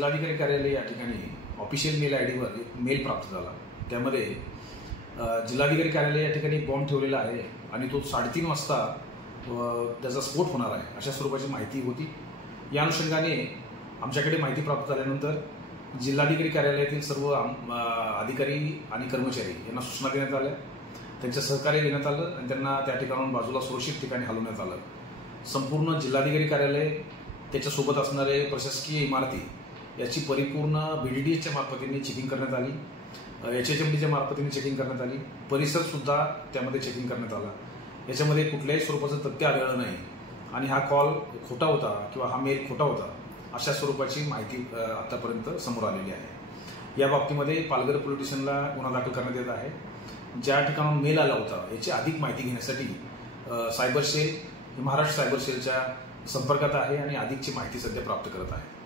जिल्हाधिकारी कार्यालय या ठिकाणी ऑफिशियल मेल आयडीवर एक मेल प्राप्त झाला। त्यामध्ये जिल्हाधिकारी कार्यालय या ठिकाणी बॉम्ब ठेवलेला आहे आणि तो 3:30 वाजता त्याचा स्फोट होणार आहे अशा स्वरूपाची माहिती होती। या अनुषंगाने आमच्याकडे माहिती प्राप्त झाल्यानंतर जिल्हाधिकारी कार्यालयातील सर्व अधिकारी आणि कर्मचारी यांना सूचना देण्यात आल्या, त्यांचे सहकार्य देण्यात आलं आणि त्यांना त्या ठिकाणाहून बाजूला सुरक्षित ठिकाणी हलवण्यात आलं। संपूर्ण जिल्हाधिकारी कार्यालय, त्याच्यासोबत असणारे प्रशासकीय इमारती याची परिपूर्ण BDDSच्या मार्फतीने चेकिंग करण्यात आली, HHMDच्या मार्फतीने चेकिंग करण्यात आली, परिसरसुद्धा त्यामध्ये चेकिंग करण्यात आला। याच्यामध्ये कुठल्याही स्वरूपाचं तथ्य आढळलं नाही आणि हा कॉल खोटा होता किंवा हा मेल खोटा होता अशा स्वरूपाची माहिती आतापर्यंत समोर आलेली आहे। या बाबतीमध्ये पालघर पोलीस स्टेशनला गुन्हा दाखल करण्यात येत आहे। ज्या ठिकाणाहून मेल आला होता याची अधिक माहिती घेण्यासाठी सायबर सेल, महाराष्ट्र सायबर सेलच्या संपर्कात आहे आणि अधिकची माहिती सध्या प्राप्त करत आहे।